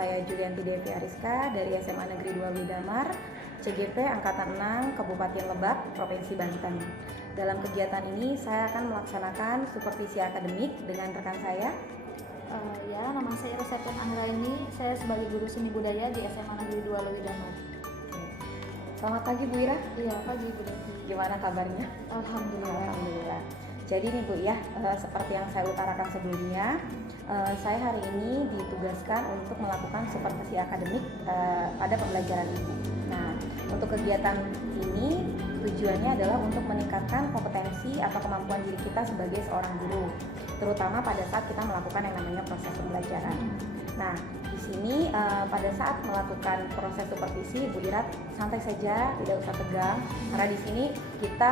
saya Julianti Devi Ariska dari SMA Negeri 2 Widamar, CGP Angkatan 6, Kabupaten Lebak, Provinsi Banten. Dalam kegiatan ini saya akan melaksanakan supervisi akademik dengan rekan saya. Ya, nama saya Rosepen Anggraini, saya sebagai guru seni budaya di SMA Negeri 2 Lewidamar. Selamat pagi Bu Ira. Iya, pagi Bu Devi. Gimana kabarnya? Alhamdulillah. Jadi nih Bu ya, seperti yang saya utarakan sebelumnya, saya hari ini ditugaskan untuk melakukan supervisi akademik pada pembelajaran Ibu. Nah, untuk kegiatan ini tujuannya adalah untuk meningkatkan kompetensi atau kemampuan diri kita sebagai seorang guru, terutama pada saat kita melakukan yang namanya proses pembelajaran. Nah, di sini pada saat melakukan proses supervisi, Bu Ira santai saja, tidak usah tegang, karena di sini kita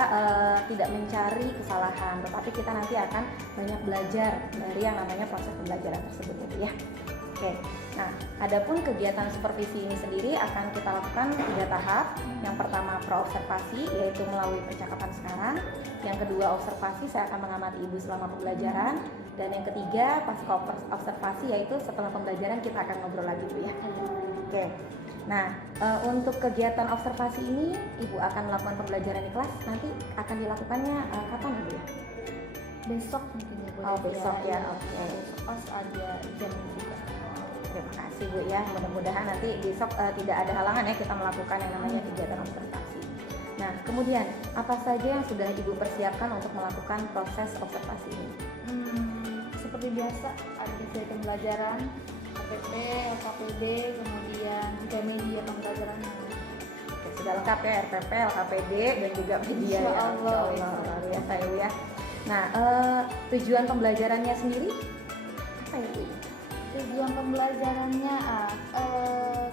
tidak mencari kesalahan, tetapi kita nanti akan banyak belajar dari yang namanya proses pembelajaran tersebut, gitu ya. Oke. Nah, adapun kegiatan supervisi ini sendiri akan kita lakukan 3 tahap. Yang pertama praobservasi, yaitu melalui percakapan sekarang. Yang kedua observasi, saya akan mengamati Ibu selama pembelajaran. Dan yang ketiga pasca observasi, yaitu setelah pembelajaran kita akan ngobrol lagi, Bu ya. Oke. Nah, untuk kegiatan observasi ini Ibu akan melakukan pembelajaran di kelas. Nanti akan dilakukannya kapan, Bu ya? Besok mungkin ya Bu. Oh, besok ya. Oke. Besok pas ada jam juga. Terima kasih Bu ya, mudah-mudahan nanti besok tidak ada halangan ya kita melakukan yang namanya kegiatan observasi. Nah, kemudian apa saja yang sudah Ibu persiapkan untuk melakukan proses observasi ini? Seperti biasa, ada sesi pembelajaran, KPP, LKPD, kemudian juga media pembelajaran. Oke, sudah lengkap ya, RPP, LKPD, dan juga media. Insya Allah. Luar biasa ya Bu ya. Nah, tujuan pembelajarannya sendiri apa ya Bu? Tujuan pembelajarannya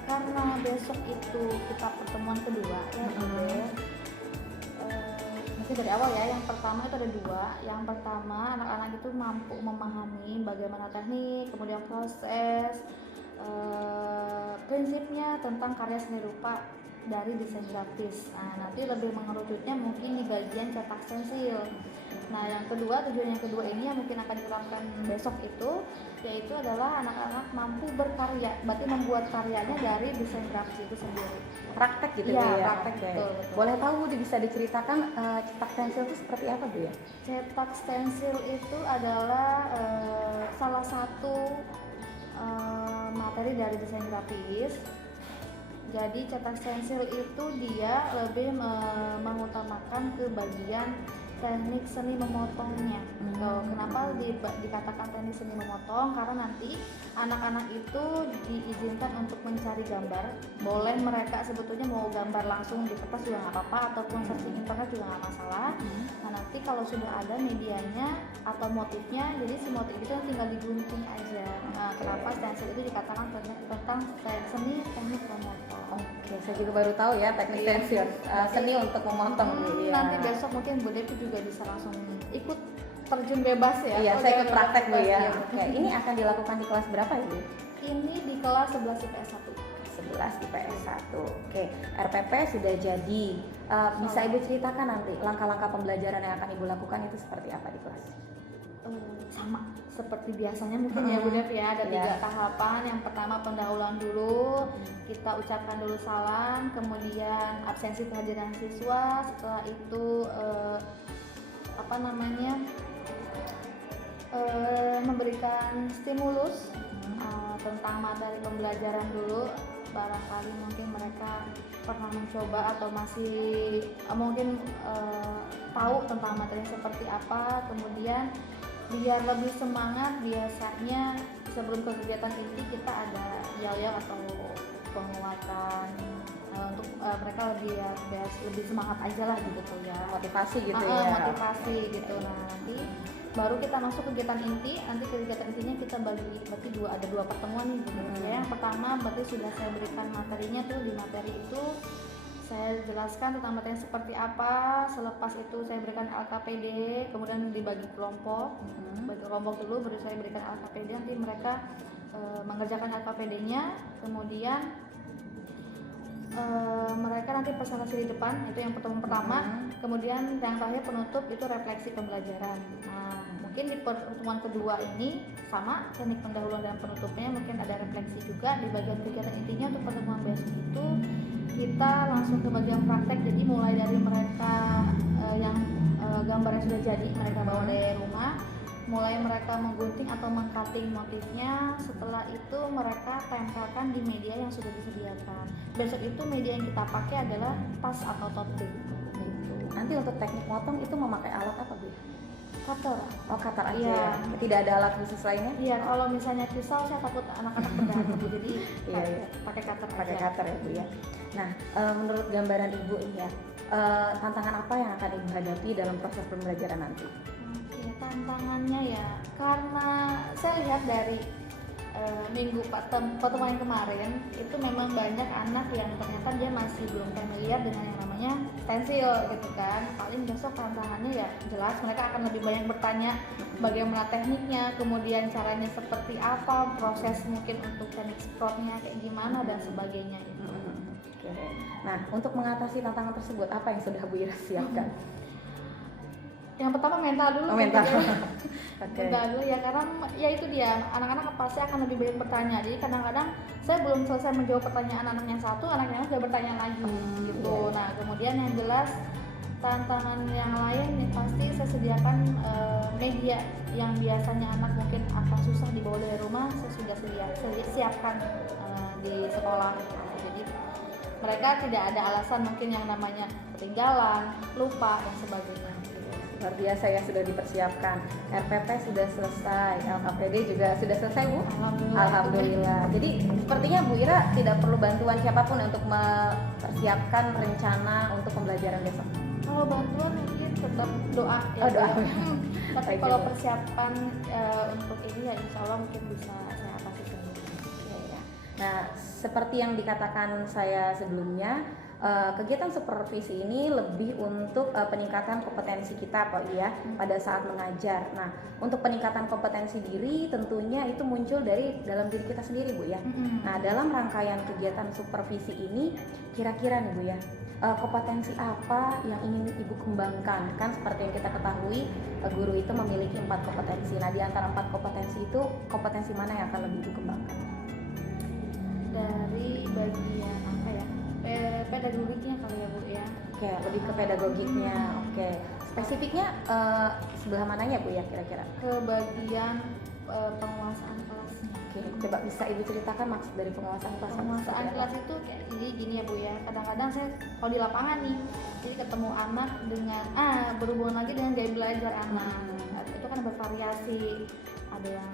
karena besok itu kita pertemuan kedua ya mungkin dari awal ya. Yang pertama itu ada 2. Yang pertama, anak-anak itu mampu memahami bagaimana teknik, kemudian proses, prinsipnya tentang karya seni rupa dari desain grafis. Nah, nanti lebih mengerucutnya mungkin di bagian cetak stensil. Nah, yang kedua, tujuan yang kedua ini yang mungkin akan dilakukan besok itu, yaitu adalah anak-anak mampu berkarya, berarti membuat karyanya dari desain grafis itu sendiri. Praktek gitu ya, Bu ya? Praktek, betul. Boleh tahu Bu, bisa diceritakan cetak stensil itu seperti apa Bu ya? Cetak stensil itu adalah salah satu materi dari desain grafis. Jadi cetak stensil itu dia lebih mengutamakan ke bagian teknik seni memotongnya. Kenapa dikatakan teknik seni memotong? Karena nanti anak-anak itu diizinkan untuk mencari gambar. Boleh mereka sebetulnya mau gambar langsung di kertas juga nggak apa-apa, ataupun searching internet juga nggak masalah. Nah, nanti kalau sudah ada medianya atau motifnya, jadi si motif itu tinggal digunting aja. Nah, kenapa stensil itu dikatakan tentang seni teknik memotong? Oke, saya juga baru tahu ya teknik stensil, seni untuk memotong. Nanti besok mungkin Bu Devi juga bisa langsung ikut terjun bebas ya. Iya, saya ikut praktek Bu ya. Oke, ini akan dilakukan di kelas berapa ya Bu? Ini di kelas 11 IPS 1. 11 IPS 1. Oke, RPP sudah jadi. Bisa Ibu ceritakan nanti langkah-langkah pembelajaran yang akan Ibu lakukan itu seperti apa di kelas? Sama seperti biasanya mungkin ya Bu Devi ya, ada 3 tahapan. Yang pertama pendahuluan dulu, kita ucapkan dulu salam, kemudian absensi kehadiran siswa, setelah itu memberikan stimulus tentang materi pembelajaran dulu. Barangkali mungkin mereka pernah mencoba atau masih mungkin tahu tentang materi seperti apa. Kemudian biar lebih semangat, biasanya sebelum kegiatan inti kita ada yel-yel atau penguatan untuk mereka lebih semangat aja lah gitu ya, motivasi gitu ya. Motivasi gitu. Nah, nanti baru kita masuk kegiatan inti. Nanti kegiatan intinya kita bagi berarti ada 2 pertemuan nih gitu. Yang pertama berarti sudah saya berikan materinya tuh. Di materi itu saya jelaskan tentang materi seperti apa. Selepas itu saya berikan LKPD, kemudian dibagi kelompok. Bagi kelompok dulu, baru saya berikan LKPD. Nanti mereka mengerjakan LKPD-nya, kemudian mereka nanti presentasi di depan. Itu yang pertemuan pertama. Kemudian yang terakhir penutup itu refleksi pembelajaran. Nah, mungkin di pertemuan kedua ini sama teknik pendahuluan dan penutupnya, mungkin ada refleksi juga. Di bagian kegiatan intinya untuk pertemuan besok itu kita langsung ke bagian praktek, jadi mulai dari mereka yang gambarnya sudah jadi mereka bawa dari rumah, mulai mereka menggunting atau mengcutting motifnya. Setelah itu mereka tempelkan di media yang sudah disediakan. Besok itu media yang kita pakai adalah tas atau tote bag gitu. Nanti untuk teknik motong itu memakai alat apa Bu? Cutter. Oh, cutter aja Iya. ya? Tidak ada alat khusus lainnya? Iya, kalau misalnya pisau saya takut anak-anak berantem, jadi Iya. pakai cutter aja. Pakai cutter ya Bu ya. Nah, menurut gambaran Ibu ini ya, tantangan apa yang akan Ibu hadapi dalam proses pembelajaran nanti? Oke, tantangannya ya, karena saya lihat dari pertemuan yang kemarin itu memang banyak anak yang ternyata dia masih belum familiar dengan yang namanya stensil gitu kan. Paling besok tantangannya ya jelas mereka akan lebih banyak bertanya bagaimana tekniknya, kemudian caranya seperti apa, proses mungkin untuk teknik sprotnya kayak gimana dan sebagainya itu. Oke. Nah, untuk mengatasi tantangan tersebut apa yang sudah Bu Ira siapkan? Yang pertama mental dulu. Oh, mental. tentunya. Oke. Mental dulu ya, karena ya itu dia, anak-anak pasti akan lebih banyak bertanya. Jadi kadang-kadang saya belum selesai menjawab pertanyaan anak yang satu, anak yang sudah bertanya lagi gitu. Iya. Nah, kemudian yang jelas tantangan yang lain yang pasti saya sediakan media yang biasanya anak mungkin akan susah dibawa dari rumah, saya sudah siapkan di sekolah gitu. Jadi mereka tidak ada alasan mungkin yang namanya ketinggalan, lupa dan sebagainya. Luar biasa ya, sudah dipersiapkan. RPP sudah selesai, LKPD juga sudah selesai Bu? Alhamdulillah. Jadi sepertinya Bu Ira tidak perlu bantuan siapapun untuk mempersiapkan rencana untuk pembelajaran besok. Kalau bantuan mungkin tetap doa ya. Oh, doa. Tapi Baik, kalau Bu. persiapan untuk ini ya insya Allah mungkin bisa saya atasi sendiri. Ya, ya. Nah, seperti yang dikatakan saya sebelumnya, kegiatan supervisi ini lebih untuk peningkatan kompetensi kita Pak ya pada saat mengajar. Nah, untuk peningkatan kompetensi diri tentunya itu muncul dari dalam diri kita sendiri Bu ya. Nah, dalam rangkaian kegiatan supervisi ini kira-kira nih Bu ya, kompetensi apa yang ingin Ibu kembangkan? Kan seperti yang kita ketahui, guru itu memiliki 4 kompetensi. Nah, di antara 4 kompetensi itu kompetensi mana yang akan lebih Ibu kembangkan? Dari bagian apa ya? Pedagogiknya kali ya Bu ya. Oke, lebih ke pedagogiknya. Oke, spesifiknya sebelah mananya Bu ya kira-kira? Ke bagian penguasaan kelasnya. Oke, coba bisa Ibu ceritakan maksud dari penguasaan kelas? Penguasaan kelas itu kayak gini ya Bu ya. Kadang-kadang saya kalau di lapangan nih, jadi ketemu anak dengan berhubungan lagi dengan gaya belajar anak. Itu kan bervariasi. Ada yang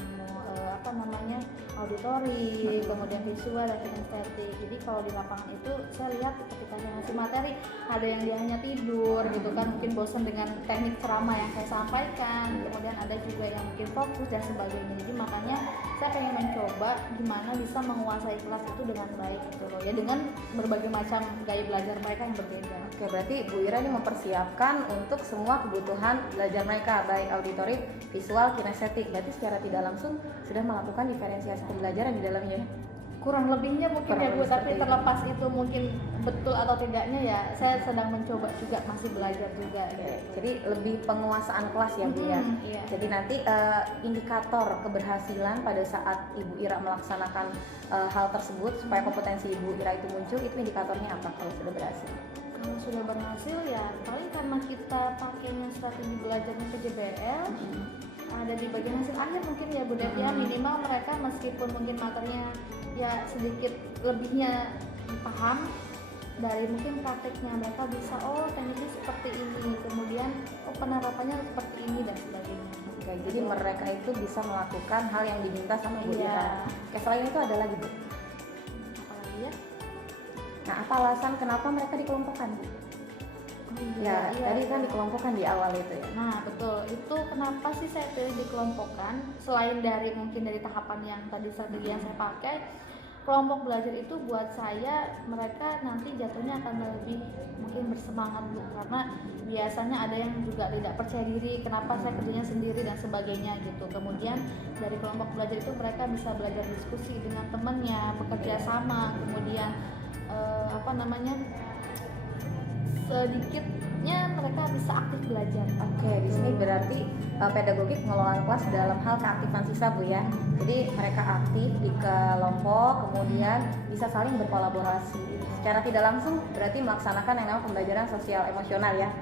auditori, kemudian visual dan kinestetik. Jadi kalau di lapangan itu saya lihat ketika saya ngasih materi, ada yang dia hanya tidur gitu kan, mungkin bosan dengan teknik ceramah yang saya sampaikan. Kemudian ada juga yang mungkin fokus dan sebagainya. Jadi makanya saya pengen mencoba gimana bisa menguasai kelas itu dengan baik gitu loh. Ya dengan berbagai macam gaya belajar mereka yang berbeda. Oke, berarti Bu Ira ini mempersiapkan untuk semua kebutuhan belajar mereka, baik auditori, visual, kinestetik. Berarti secara tidak langsung sudah melakukan diferensiasi pembelajaran di dalamnya. Kurang lebihnya mungkin Kurang ya Bu, lebih tapi seperti itu. terlepas itu mungkin betul atau tidaknya ya saya sedang mencoba juga, masih belajar juga. Oke, jadi lebih penguasaan kelas ya Bu ya. Iya. Jadi nanti indikator keberhasilan pada saat Ibu Ira melaksanakan hal tersebut supaya kompetensi Ibu Ira itu muncul, itu indikatornya apa kalau sudah berhasil? Kalau sudah berhasil ya paling karena kita pakainya strategi belajarnya PJBL, ada di bagian hasil akhir mungkin ya Bu Det ya, minimal mereka meskipun mungkin materinya ya sedikit lebihnya paham, dari mungkin prakteknya mereka bisa tekniknya seperti ini, kemudian penerapannya seperti ini dan sebagainya. Oke, jadi mereka itu bisa melakukan hal yang diminta sama Bu Iya. Ira. Oke, selain itu ada lagi Bu. Apalagi ya? Nah, apa alasan kenapa mereka dikelompokkan Bu? Ya, tadi kan dikelompokkan di awal itu ya. Nah betul, itu kenapa sih saya pilih dikelompokkan, selain dari mungkin dari tahapan yang tadi strategi yang saya pakai, kelompok belajar itu buat saya mereka nanti jatuhnya akan lebih mungkin bersemangat Bu, karena biasanya ada yang juga tidak percaya diri kenapa saya kerjanya sendiri dan sebagainya gitu. Kemudian dari kelompok belajar itu mereka bisa belajar diskusi dengan temannya, bekerja sama, kemudian sedikit berikutnya mereka bisa aktif belajar. Oke, di sini berarti pedagogik pengelolaan kelas dalam hal keaktifan siswa Bu ya. Jadi mereka aktif di kelompok, kemudian bisa saling berkolaborasi. Secara tidak langsung berarti melaksanakan yang namanya pembelajaran sosial emosional ya.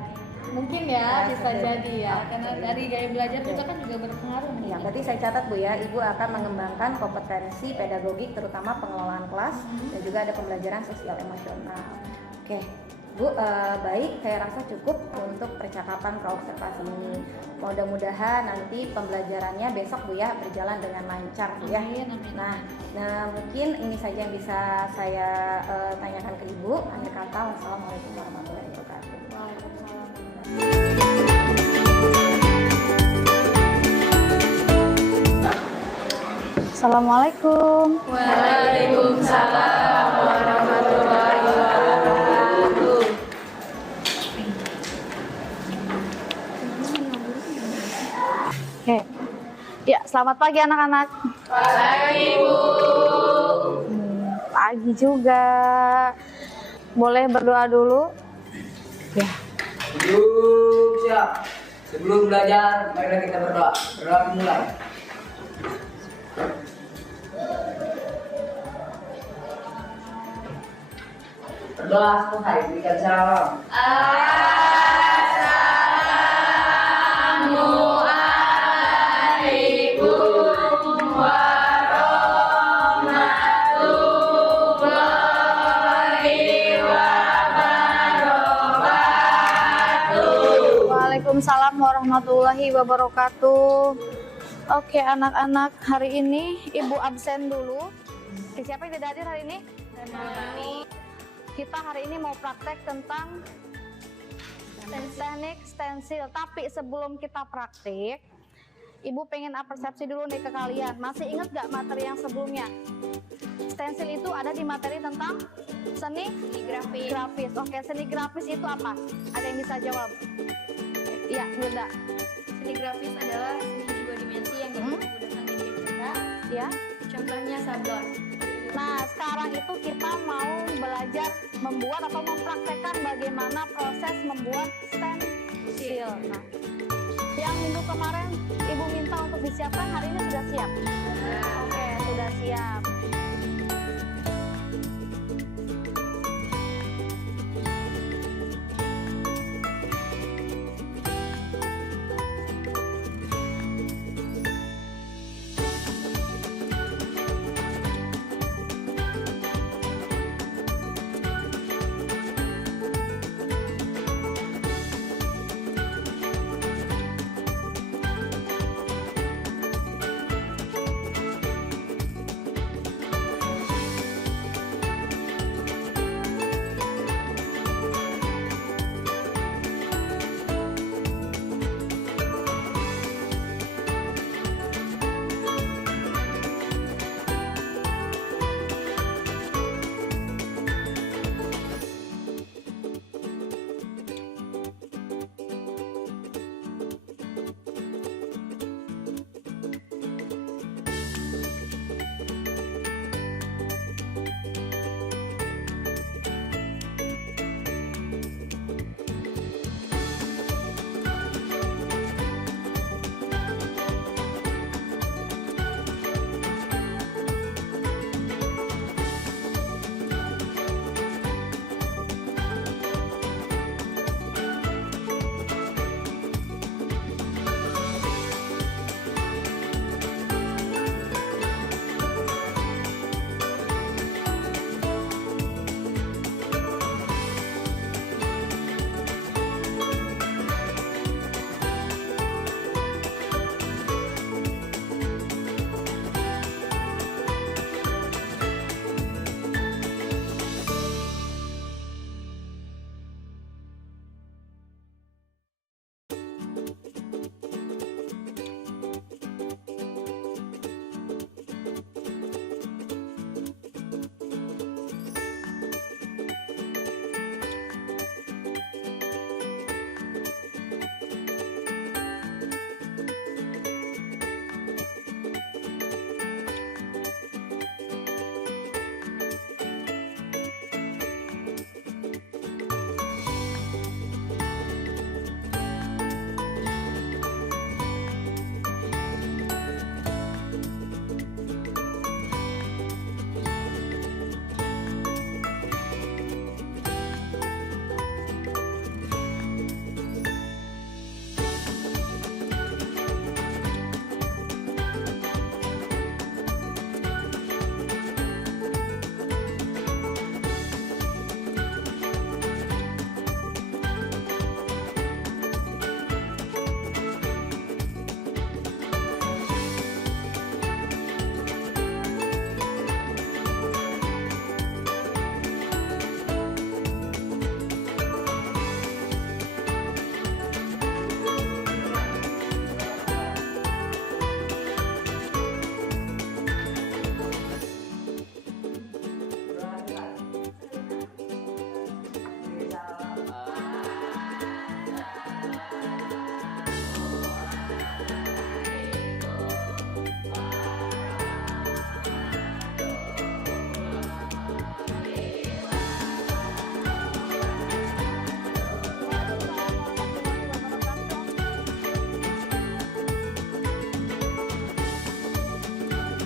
Mungkin ya, bisa oke. jadi ya, Oke. karena dari gaya belajar kita kan juga berpengaruh. Ya, berarti saya catat Bu ya, Ibu akan mengembangkan kompetensi pedagogik terutama pengelolaan kelas dan juga ada pembelajaran sosial emosional. Oke, Bu, baik, saya rasa cukup untuk percakapan praobservasi ini. Mudah-mudahan nanti pembelajarannya besok Bu ya berjalan dengan lancar Bu ya. Amin, amin. Nah, mungkin ini saja yang bisa saya tanyakan ke Ibu. Akhir kata, wassalamualaikum warahmatullahi wabarakatuh. Waalaikumsalam. Assalamualaikum. Waalaikumsalam warahmatullahi wabarakatuh. Oke. Ya, selamat pagi anak-anak. Pagi Bu. Pagi juga. Boleh berdoa dulu? Ya. Siap. Sebelum belajar, mari kita berdoa. Berdoa dimulai. Berdoa selesai, berikan salam. Waalaikumsalam warahmatullahi wabarakatuh. Oke anak-anak, hari ini Ibu absen dulu. Siapa yang tidak hadir hari ini? Kita hari ini mau praktek tentang teknik stensil. Tapi sebelum kita praktek, Ibu pengen persepsi dulu nih ke kalian. Masih ingat gak materi yang sebelumnya? Stensil itu ada di materi tentang seni grafis. Oke, seni grafis itu apa? Ada yang bisa jawab? Iya, Hilda. Seni grafis adalah seni dua dimensi yang menggunakan media cetak. Ya. Contohnya sablon. Nah, sekarang itu kita mau belajar membuat atau mempraktekkan bagaimana proses membuat stensil. Nah, yang minggu kemarin Ibu minta untuk disiapkan, hari ini sudah siap? Oke, sudah siap.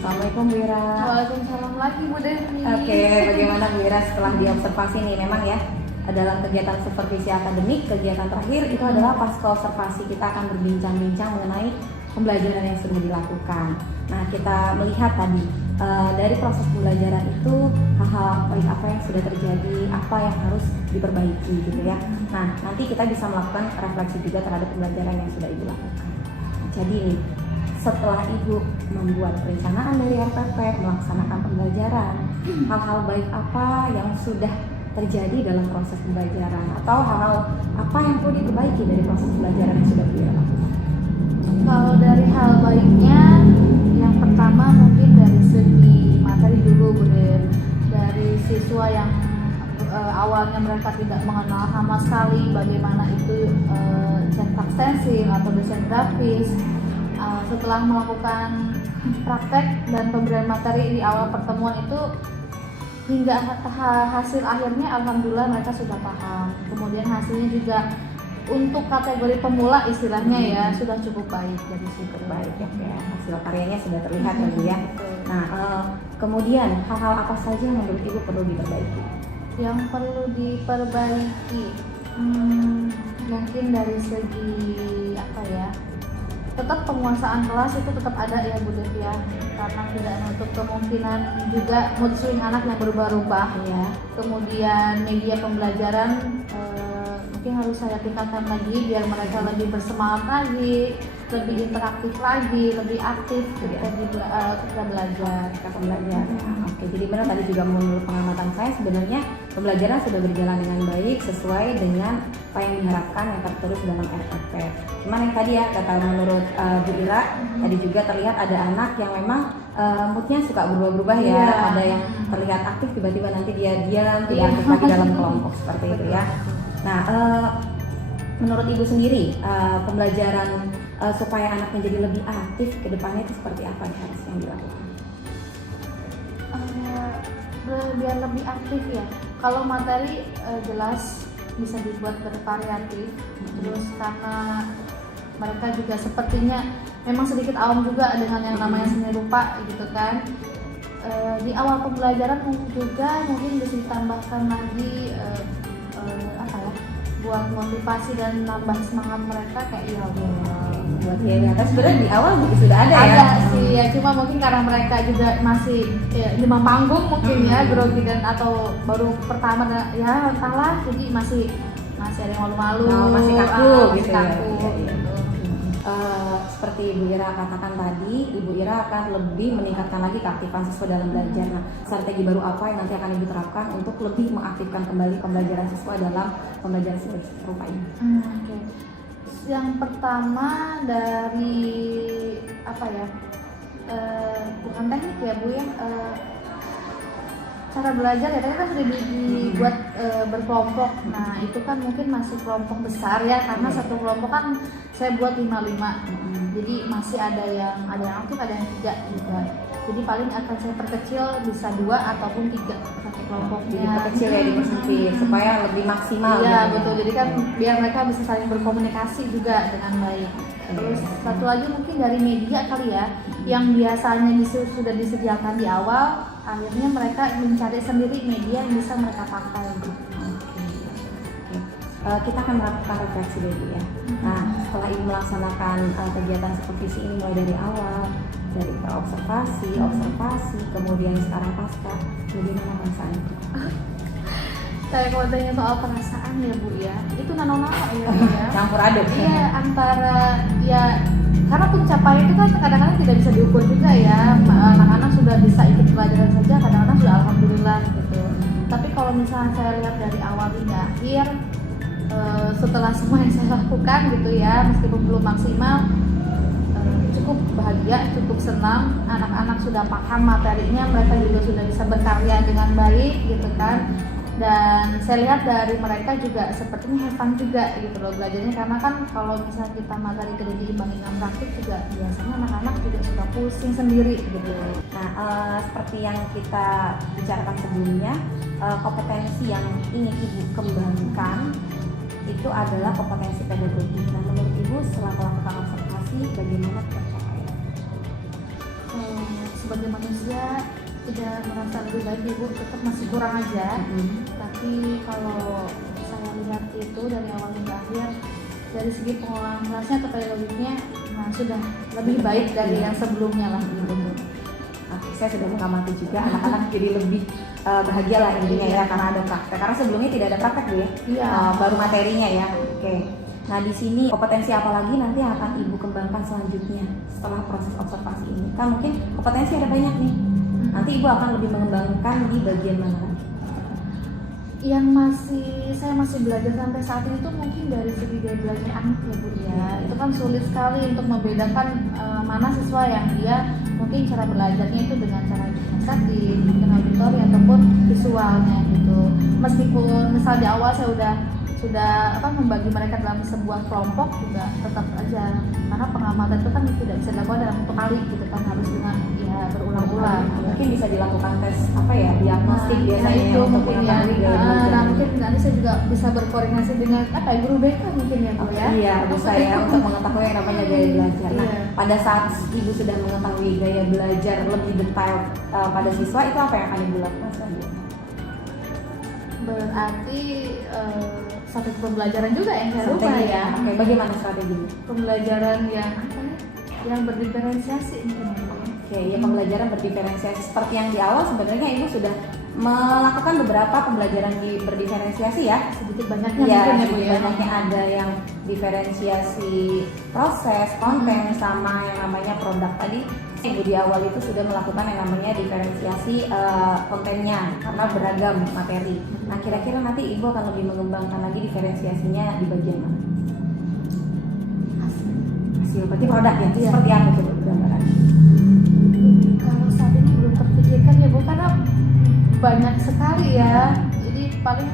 Assalamualaikum Bu Ira. Waalaikumsalam lagi Bu Devi. Oke, bagaimana Bu Ira setelah diobservasi nih? Memang ya, dalam kegiatan supervisi akademik, kegiatan terakhir itu adalah pasca observasi kita akan berbincang-bincang mengenai pembelajaran yang sudah dilakukan. Nah, kita melihat tadi dari proses pembelajaran itu hal-hal baik apa yang sudah terjadi, apa yang harus diperbaiki gitu ya. Nah, nanti kita bisa melakukan refleksi juga terhadap pembelajaran yang sudah Ibu lakukan. Jadi nih, setelah Ibu membuat perencanaan dari RPP, melaksanakan pembelajaran, hal-hal baik apa yang sudah terjadi dalam proses pembelajaran atau hal-hal apa yang perlu diperbaiki dari proses pembelajaran yang sudah dilakukan? Kalau dari hal baiknya, yang pertama mungkin dari segi materi dulu Bu Den. Dari siswa yang awalnya mereka tidak mengenal sama sekali bagaimana itu cetak stensil atau desain grafis. Setelah melakukan praktek dan pemberian materi di awal pertemuan itu, hingga hasil akhirnya alhamdulillah mereka sudah paham. Kemudian hasilnya juga untuk kategori pemula istilahnya ya sudah cukup baik, jadi cukup baik ya, hasil karyanya sudah terlihat ya Bu ya. Nah, kemudian hal-hal apa saja yang menurut Ibu perlu diperbaiki? Yang perlu diperbaiki mungkin dari segi apa ya, tetap penguasaan kelas itu tetap ada ya Bu Dev ya, karena tidak menutup kemungkinan juga mood swing anak yang berubah-ubah ya. Kemudian media pembelajaran mungkin harus saya tingkatkan lagi biar mereka lebih bersemangat lagi, lebih interaktif lagi, lebih aktif ketika belajar. Oke, jadi benar tadi juga menurut pengamatan saya sebenarnya pembelajaran sudah berjalan dengan baik sesuai dengan apa yang diharapkan yang tertulis dalam RPP. Cuman yang tadi ya kata menurut Bu Ira, tadi juga terlihat ada anak yang memang moodnya suka berubah-ubah ya. Ada yang terlihat aktif tiba-tiba nanti dia diam, tidak aktif lagi dalam kelompok seperti itu ya. Nah, menurut Ibu sendiri pembelajaran supaya anak menjadi lebih aktif ke depannya itu seperti apa harus yang dilakukan? Biar lebih aktif ya. Kalau materi jelas bisa dibuat bervariatif. Terus karena mereka juga sepertinya memang sedikit awam juga dengan yang namanya seni rupa gitu kan. Di awal pembelajaran mungkin bisa ditambahkan lagi apa ya, buat motivasi dan nambah semangat mereka kayak buat ya. Sebenarnya di awal mungkin sudah ada ya. Ada sih ya, cuma mungkin karena mereka juga masih demam panggung mungkin ya, grogi dan atau baru pertama ya entahlah, jadi masih ada yang malu-malu, masih kaku gitu ya. Seperti Ibu Ira katakan tadi, Ibu Ira akan lebih meningkatkan lagi keaktifan siswa dalam belajar. Nah, strategi baru apa yang nanti akan Ibu terapkan untuk lebih mengaktifkan kembali pembelajaran siswa dalam pembelajaran serupa ini? Okay. Yang pertama dari apa ya, bukan teknik ya Bu ya, cara belajar ya, tadi kan sudah dibuat berkelompok. Nah itu kan mungkin masih kelompok besar ya, karena satu kelompok kan saya buat 5-5. Jadi masih ada yang aktif, ada yang tidak juga. Jadi paling akan saya perkecil bisa 2 ataupun 3 satu kelompoknya. Jadi perkecil ya, dipersempit supaya lebih maksimal. Iya gitu. betul. Jadi kan biar mereka bisa saling berkomunikasi juga dengan baik. Terus satu lagi mungkin dari media kali ya, yang biasanya sudah disediakan di awal, akhirnya mereka mencari sendiri media yang bisa mereka pakai. Kita akan melakukan refleksi dulu ya. Nah, setelah Ibu melaksanakan kegiatan supervisi ini mulai dari awal, dari observasi, kemudian sekarang pasca, bagaimana perasaan itu? Saya kalau tanya soal perasaan ya Bu ya, itu nano-nano ya Bu ya. Campur aduk. Iya, antara ya, karena pencapaian itu kan kadang-kadang tidak bisa diukur juga ya. Anak-anak sudah bisa ikut pelajaran saja, kadang-kadang sudah alhamdulillah gitu. Tapi kalau misalnya saya lihat dari awal hingga akhir, setelah semua yang saya lakukan gitu ya, meskipun belum maksimal, cukup bahagia, cukup senang. Anak-anak sudah paham materinya, mereka juga sudah bisa berkarya dengan baik gitu kan. Dan saya lihat dari mereka juga sepertinya have fun juga gitu loh belajarnya, karena kan kalau misalnya kita materi tidak diimbangi dengan praktik juga biasanya anak-anak juga suka pusing sendiri gitu. Nah, seperti yang kita bicarakan sebelumnya, kompetensi yang ingin Ibu kembangkan itu adalah kompetensi pedagogi. Nah, menurut Ibu setelah melakukan observasi bagaimana pencapaian? sebagai manusia tidak merasa lebih baik, ibu tetap masih kurang aja. Tapi kalau saya lihat itu dari awal hingga akhir, dari segi pengolahan kelasnya atau pedagogiknya, nah sudah lebih baik dari yang sebelumnya lah gitu. Saya sudah mengamati juga anak-anak jadi lebih bahagia lah intinya ya karena ada praktek. Karena sebelumnya tidak ada praktek Bu ya. Iya. Baru materinya ya. Oke. Nah di sini kompetensi apa lagi nanti akan Ibu kembangkan selanjutnya setelah proses observasi ini? Kan mungkin kompetensi ada banyak nih. Nanti Ibu akan lebih mengembangkan di bagian mana lagi? Yang saya masih belajar sampai saat ini tuh mungkin dari segi gaya belajar anak ya Bu ya. Itu kan sulit sekali untuk membedakan mana siswa yang dia mungkin cara belajarnya itu dengan cara biasa di auditori ataupun visualnya gitu. Meskipun misal di awal saya sudah membagi mereka dalam sebuah kelompok, juga tetap aja karena pengamatan itu kan tidak bisa dilakukan dalam satu kali gitu kan, harus dengan ya berulang-ulang. Mungkin bisa dilakukan tes diagnostik biasanya itu untuk mungkin ya. mengetahui gaya belajar. Nah mungkin nanti saya juga bisa berkoordinasi dengan guru BK mungkin ya Bu ya. Iya, bisa ya untuk mengetahui yang namanya gaya belajar. Nah, Iya. pada saat Ibu sudah mengetahui gaya belajar lebih detail pada siswa, itu apa yang akan Ibu lakukan selanjutnya? Berarti strategi pembelajaran juga yang saya rubah Strategi. ya. Oke, bagaimana strateginya? Pembelajaran yang yang berdiferensiasi mungkin ya Bu. Oke, ya pembelajaran berdiferensiasi seperti yang di awal sebenarnya Ibu sudah melakukan beberapa pembelajaran berdiferensiasi ya. Sedikit banyaknya Ya, mungkin ya Bu ya. banyaknya ada yang diferensiasi proses, konten, sama yang namanya produk. Tadi Ibu di awal itu sudah melakukan yang namanya diferensiasi kontennya karena beragam materi. Nah, kira-kira nanti Ibu akan lebih mengembangkan lagi diferensiasinya di bagian mana? Hasil, berarti produk ya? Iya. Seperti apa coba gambaran? Kalau saat ini belum terpikirkan ya Bu, karena banyak sekali ya. Jadi paling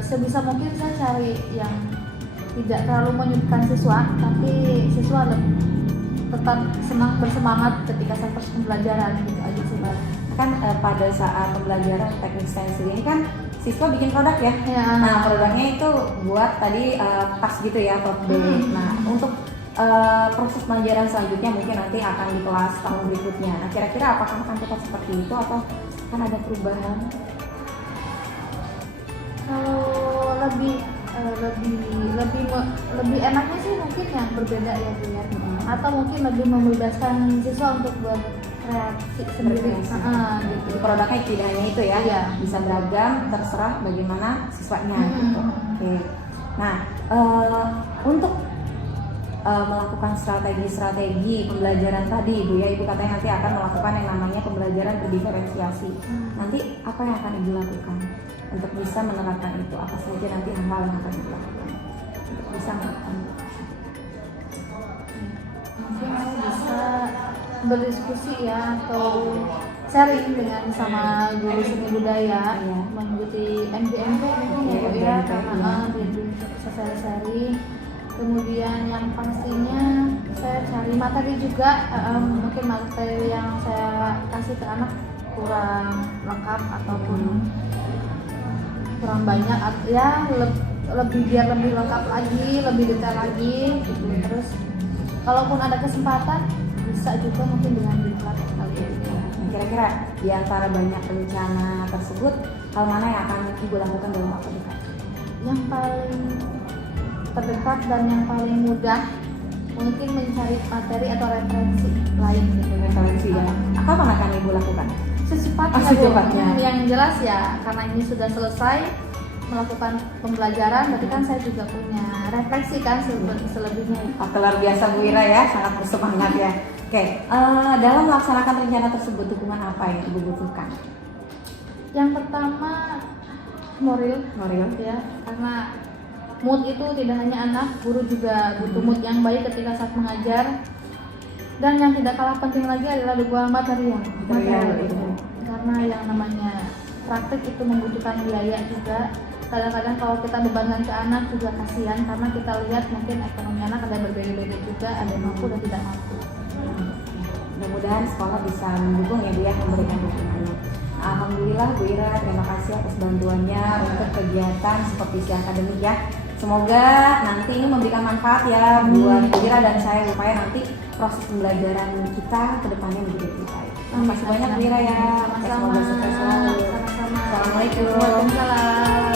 sebisa mungkin saya cari yang tidak terlalu menyudutkan siswa, tapi siswa tetap senang bersemangat ketika saya proses pembelajaran gitu aja sih Mbak. Kan pada saat pembelajaran teknik stensil ini kan siswa bikin produk ya. Ya. Nah, produknya itu buat tadi tas gitu ya, tote bag. Nah, untuk proses pembelajaran selanjutnya mungkin nanti akan di kelas tahun berikutnya. Nah, kira-kira apakah akan tetap seperti itu atau kan ada perubahan? Kalau lebih enaknya sih mungkin yang berbeda ya Bu ya. Atau mungkin lebih membebaskan siswa untuk berkreasi sendiri. Berkreasi. Gitu. Jadi produknya tidak hanya itu ya, Iya. bisa beragam, terserah bagaimana siswanya gitu. Oke. Nah, untuk melakukan strategi pembelajaran tadi Ibu ya, Ibu katanya nanti akan melakukan yang namanya pembelajaran berdiferensiasi. Nanti apa yang akan Ibu lakukan untuk bisa menerapkan itu? Apa saja nanti hal-hal yang akan Ibu lakukan untuk bisa melakukan itu? Mungkin saya bisa berdiskusi ya atau sharing dengan sama guru seni budaya, Iya. mengikuti MBMP mungkin ya Bu ya, karena bisa sharing. Kemudian yang pastinya saya cari materi juga, mungkin materi yang saya kasih ke anak kurang lengkap ataupun kurang banyak ya, biar lebih lengkap lagi, lebih detail lagi gitu. Terus kalaupun ada kesempatan bisa juga mungkin dengan diklat kali ini. Kira-kira di antara banyak rencana tersebut, hal mana yang akan Ibu lakukan dalam waktu dekat? Yang paling terdekat dan yang paling mudah mungkin mencari materi atau referensi lain gitu. Referensi ya. Apa yang akan Ibu lakukan? Secepatnya, Secepatnya. yang jelas ya, karena ini sudah selesai melakukan pembelajaran, berarti kan saya juga punya refleksi kan selebihnya. Luar biasa Bu Ira ya, sangat bersemangat ya. Oke, dalam melaksanakan rencana tersebut dukungan apa yang Ibu butuhkan? Yang pertama moral ya, karena mood itu tidak hanya anak, guru juga butuh mood yang baik ketika saat mengajar. Dan yang tidak kalah penting lagi adalah dukungan material. Karena yang namanya praktek itu membutuhkan biaya juga. Kadang-kadang kalau kita bebankan ke anak juga kasihan, karena kita lihat mungkin ekonomi anak ada berbeda-beda juga, ada yang mampu dan tidak mampu. Mudah-mudahan sekolah bisa mendukung ya Bu ya, memberikan dukungannya. Alhamdulillah Bu Ira, terima kasih atas bantuannya untuk kegiatan seperti si akademik ya. Semoga nanti ini memberikan manfaat ya buat Wira dan saya supaya nanti proses pembelajaran kita ke depannya menjadi lebih baik. Terima kasih banyak Wira ya. Sama-sama. Semoga sukses selalu. Sama-sama. Assalamualaikum. Waalaikumsalam.